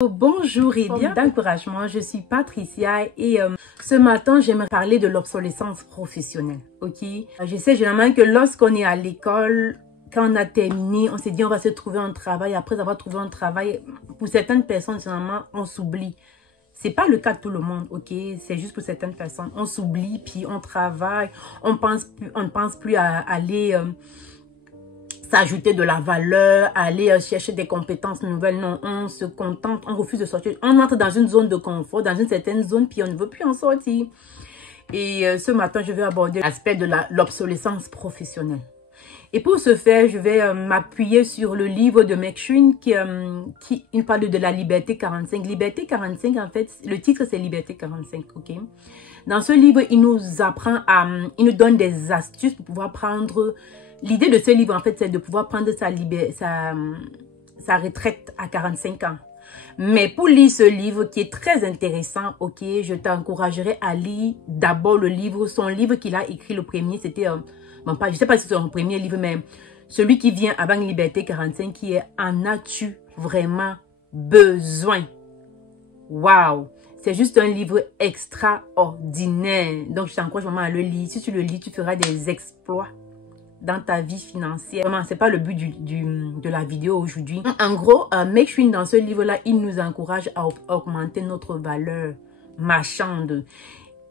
Bonjour et bien d'encouragement, je suis Patricia et ce matin j'aimerais parler de l'obsolescence professionnelle, ok? Je sais généralement que lorsqu'on est à l'école, quand on a terminé, on s'est dit on va se trouver un travail, après avoir trouvé un travail, pour certaines personnes généralement on s'oublie. C'est pas le cas de tout le monde, ok? C'est juste pour certaines personnes, on s'oublie puis on travaille, on ne pense plus à aller... s'ajouter de la valeur, aller chercher des compétences nouvelles. Non, on se contente, on refuse de sortir. On entre dans une zone de confort, dans une certaine zone, puis on ne veut plus en sortir. Et ce matin, je vais aborder l'aspect de l'obsolescence professionnelle. Et pour ce faire, je vais m'appuyer sur le livre de McEwen qui il parle de la liberté 45. Liberté 45, en fait, le titre c'est Liberté 45, ok? Dans ce livre, il nous apprend il nous donne des astuces pour pouvoir prendre... L'idée de ce livre, en fait, c'est de pouvoir prendre sa retraite à 45 ans. Mais pour lire ce livre qui est très intéressant, ok, je t'encouragerai à lire d'abord le livre. Son livre qu'il a écrit, le premier, c'était, bon, je ne sais pas si c'est son premier livre, mais celui qui vient avant Liberté 45, qui est En as-tu vraiment besoin? Waouh! C'est juste un livre extraordinaire. Donc, je t'encourage vraiment à le lire. Si tu le lis, tu feras des exploits dans ta vie financière. Vraiment, c'est pas le but de la vidéo aujourd'hui. En gros, McEwen, dans ce livre-là, il nous encourage à augmenter notre valeur marchande.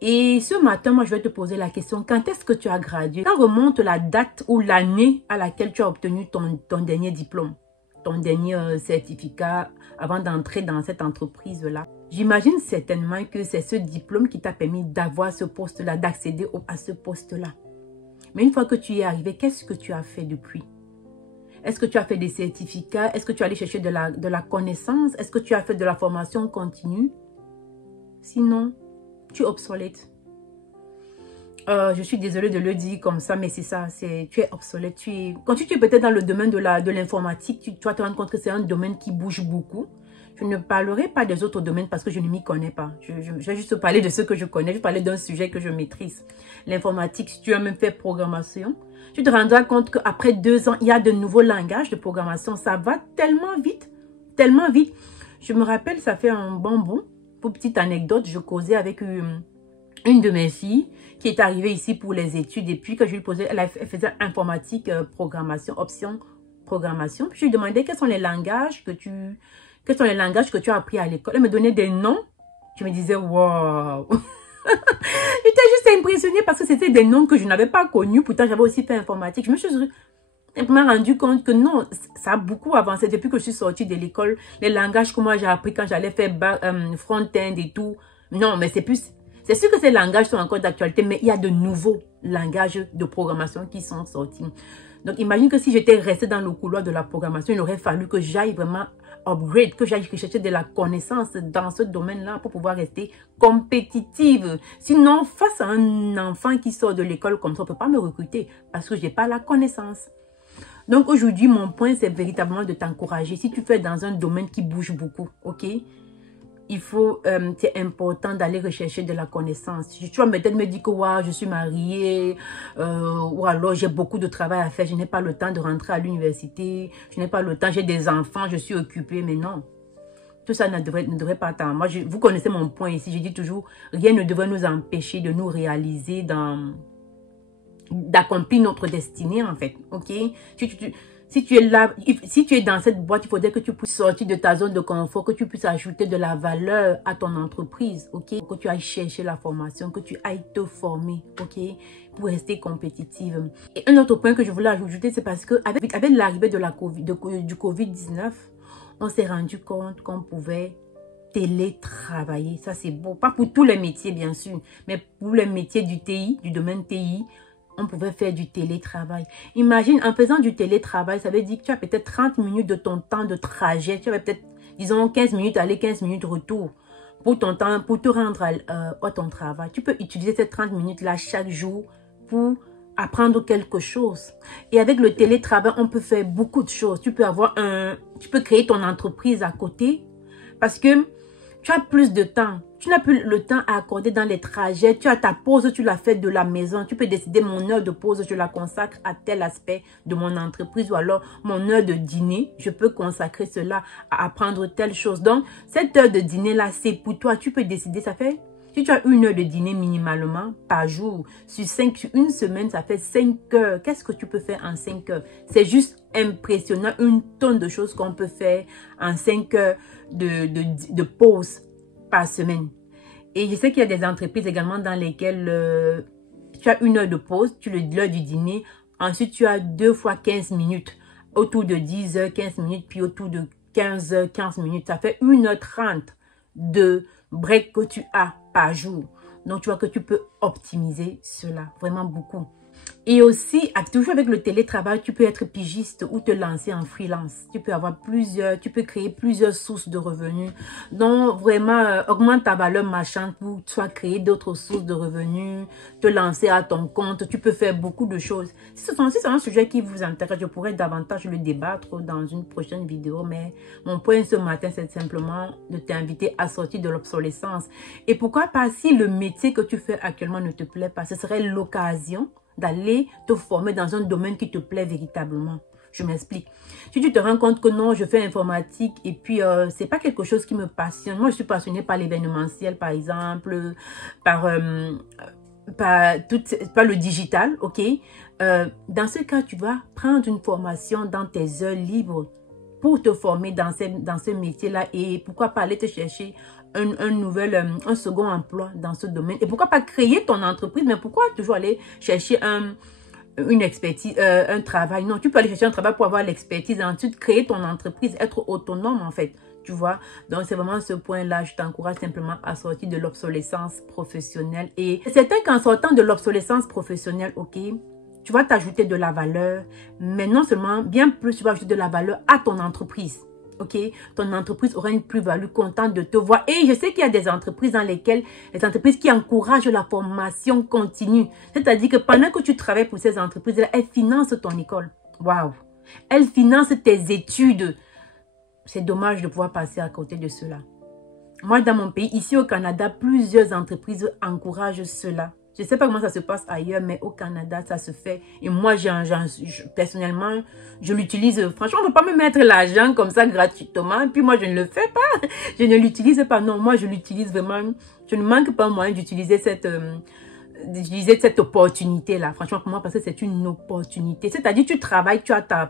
Et ce matin, moi, je vais te poser la question, quand est-ce que tu as gradué? Quand remonte la date ou l'année à laquelle tu as obtenu ton dernier diplôme, ton dernier certificat avant d'entrer dans cette entreprise-là? J'imagine certainement que c'est ce diplôme qui t'a permis d'avoir ce poste-là, d'accéder à ce poste-là. Mais une fois que tu y es arrivé, qu'est-ce que tu as fait depuis? Est-ce que tu as fait des certificats? Est-ce que tu es allé chercher de la connaissance? Est-ce que tu as fait de la formation continue? Sinon, tu es obsolète. Je suis désolée de le dire comme ça, mais c'est ça. Tu es obsolète. Quand tu es peut-être dans le domaine de l'informatique, tu vas te rendre compte que c'est un domaine qui bouge beaucoup. Je ne parlerai pas des autres domaines parce que je ne m'y connais pas. Je vais juste parler de ce que je connais. Je vais parler d'un sujet que je maîtrise. L'informatique, si tu as même fait programmation, tu te rendras compte qu'après 2 ans, il y a de nouveaux langages de programmation. Ça va tellement vite, tellement vite. Je me rappelle, ça fait un bon bout. Pour petite anecdote, je causais avec une de mes filles qui est arrivée ici pour les études. Et puis, quand je lui posais, elle faisait informatique, programmation, option programmation. Puis, je lui demandais quels sont les langages que tu as appris à l'école. Elle me donnait des noms. Je me disais, wow. J'étais juste impressionnée parce que c'était des noms que je n'avais pas connus. Pourtant, j'avais aussi fait informatique. Je me suis rendu compte que non, ça a beaucoup avancé depuis que je suis sortie de l'école. Les langages que moi j'ai appris quand j'allais faire front-end et tout. Non, mais c'est sûr que ces langages sont encore d'actualité, mais il y a de nouveaux langages de programmation qui sont sortis. Donc, imagine que si j'étais restée dans le couloir de la programmation, il aurait fallu que j'aille vraiment upgrade, que j'aille chercher de la connaissance dans ce domaine-là pour pouvoir rester compétitive. Sinon, face à un enfant qui sort de l'école comme ça, on ne peut pas me recruter parce que je n'ai pas la connaissance. Donc, aujourd'hui, mon point, c'est véritablement de t'encourager. Si tu fais dans un domaine qui bouge beaucoup, ok? C'est important d'aller rechercher de la connaissance. Tu vas peut-être me dire que wow, je suis mariée, ou alors j'ai beaucoup de travail à faire, je n'ai pas le temps de rentrer à l'université, je n'ai pas le temps, j'ai des enfants, je suis occupée, mais non. Tout ça ne devrait pas attendre. Moi, vous connaissez mon point ici, je dis toujours, rien ne devrait nous empêcher de nous réaliser d'accomplir notre destinée, en fait, ok? Si tu es là, si tu es dans cette boîte, il faudrait que tu puisses sortir de ta zone de confort, que tu puisses ajouter de la valeur à ton entreprise, ok? Que tu ailles chercher la formation, que tu ailles te former, ok? Pour rester compétitive. Et un autre point que je voulais ajouter, c'est parce que avec l'arrivée du Covid-19, on s'est rendu compte qu'on pouvait télétravailler. Ça, c'est beau. Pas pour tous les métiers, bien sûr, mais pour les métiers du TI, du domaine TI, on pouvait faire du télétravail. Imagine, en faisant du télétravail, ça veut dire que tu as peut-être 30 minutes de ton temps de trajet. Tu avais peut-être, disons, 15 minutes aller, 15 minutes retour pour ton temps, pour te rendre à ton travail. Tu peux utiliser ces 30 minutes-là chaque jour pour apprendre quelque chose. Et avec le télétravail, on peut faire beaucoup de choses. Tu peux créer ton entreprise à côté parce que Tu as plus de temps. Tu n'as plus le temps à accorder dans les trajets. Tu as ta pause, tu la fais de la maison. Tu peux décider mon heure de pause, je la consacre à tel aspect de mon entreprise. Ou alors mon heure de dîner, je peux consacrer cela à apprendre telle chose. Donc, cette heure de dîner-là, c'est pour toi. Tu peux décider, ça fait... Si tu as une heure de dîner minimalement par jour, sur une semaine, ça fait 5 heures. Qu'est-ce que tu peux faire en 5 heures? C'est juste impressionnant, une tonne de choses qu'on peut faire en 5 heures de pause par semaine. Et je sais qu'il y a des entreprises également dans lesquelles tu as une heure de pause, tu l'heure du dîner, ensuite tu as 2 fois 15 minutes, autour de 10 heures, 15 minutes, puis autour de 15 heures, 15 minutes. Ça fait 1h30 de break que tu as par jour. Donc, tu vois que tu peux optimiser cela vraiment beaucoup. Et aussi, toujours avec le télétravail, tu peux être pigiste ou te lancer en freelance. Tu peux avoir tu peux créer plusieurs sources de revenus. Donc, vraiment, augmente ta valeur marchande pour toi créer d'autres sources de revenus, te lancer à ton compte. Tu peux faire beaucoup de choses. Si c'est un sujet qui vous intéresse, je pourrais davantage le débattre dans une prochaine vidéo. Mais mon point ce matin, c'est simplement de t'inviter à sortir de l'obsolescence. Et pourquoi pas, si le métier que tu fais actuellement ne te plaît pas, ce serait l'occasion d'aller te former dans un domaine qui te plaît véritablement. Je m'explique. Si tu te rends compte que non, je fais informatique et puis c'est pas quelque chose qui me passionne. Moi, je suis passionnée par l'événementiel, par exemple, par le digital, ok? Dans ce cas, tu vas prendre une formation dans tes heures libres pour te former dans ce métier-là et pourquoi pas aller te chercher un second emploi dans ce domaine. Et pourquoi pas créer ton entreprise, mais pourquoi toujours aller chercher une expertise, un travail? Non, tu peux aller chercher un travail pour avoir l'expertise et ensuite créer ton entreprise, être autonome en fait. Tu vois, donc c'est vraiment ce point-là, je t'encourage simplement à sortir de l'obsolescence professionnelle. Et c'est certain qu'en sortant de l'obsolescence professionnelle, ok, tu vas t'ajouter de la valeur, mais non seulement, bien plus, tu vas ajouter de la valeur à ton entreprise. Ok, ton entreprise aura une plus-value, contente de te voir. Et je sais qu'il y a des entreprises dans lesquelles, les entreprises qui encouragent la formation continue. C'est-à-dire que pendant que tu travailles pour ces entreprises, elles financent ton école. Waouh! Elles financent tes études. C'est dommage de pouvoir passer à côté de cela. Moi, dans mon pays, ici au Canada, plusieurs entreprises encouragent cela. Je ne sais pas comment ça se passe ailleurs, mais au Canada, ça se fait. Et moi, personnellement, je l'utilise. Franchement, on ne peut pas me mettre l'argent comme ça gratuitement. Et puis moi, je ne le fais pas. Je ne l'utilise pas. Non, moi, je l'utilise vraiment. Je ne manque pas moyen d'utiliser cette opportunité-là. Franchement, pour moi, parce que c'est une opportunité. C'est-à-dire, tu travailles, tu as ta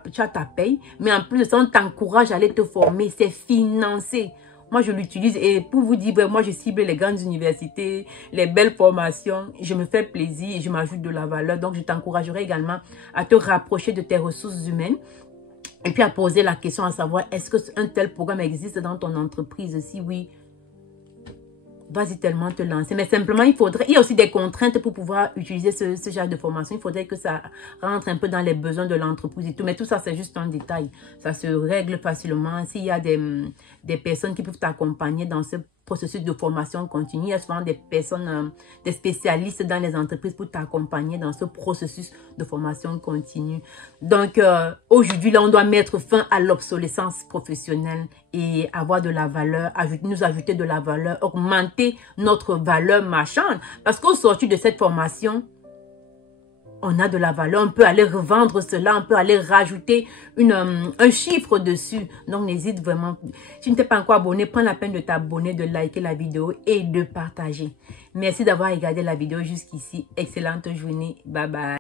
paye. Mais en plus de ça, on t'encourage à aller te former. C'est financé. Moi, je l'utilise et pour vous dire, moi, je cible les grandes universités, les belles formations. Je me fais plaisir et je m'ajoute de la valeur. Donc, je t'encouragerai également à te rapprocher de tes ressources humaines et puis à poser la question à savoir, est-ce qu'un tel programme existe dans ton entreprise? Si oui, vas-y tellement te lancer. Mais simplement, il y a aussi des contraintes pour pouvoir utiliser ce genre de formation. Il faudrait que ça rentre un peu dans les besoins de l'entreprise et tout. Mais tout ça, c'est juste un détail. Ça se règle facilement. S'il y a des personnes qui peuvent t'accompagner dans ce processus de formation continue, il y a souvent des personnes, des spécialistes dans les entreprises pour t'accompagner dans ce processus de formation continue. Donc, aujourd'hui, là, on doit mettre fin à l'obsolescence professionnelle et avoir de la valeur, nous ajouter de la valeur, augmenter notre valeur marchande. Parce qu'au sortir de cette formation, on a de la valeur, on peut aller revendre cela, on peut aller rajouter un chiffre dessus. Donc, n'hésite vraiment. Si tu ne t'es pas encore abonné, prends la peine de t'abonner, de liker la vidéo et de partager. Merci d'avoir regardé la vidéo jusqu'ici. Excellente journée. Bye bye.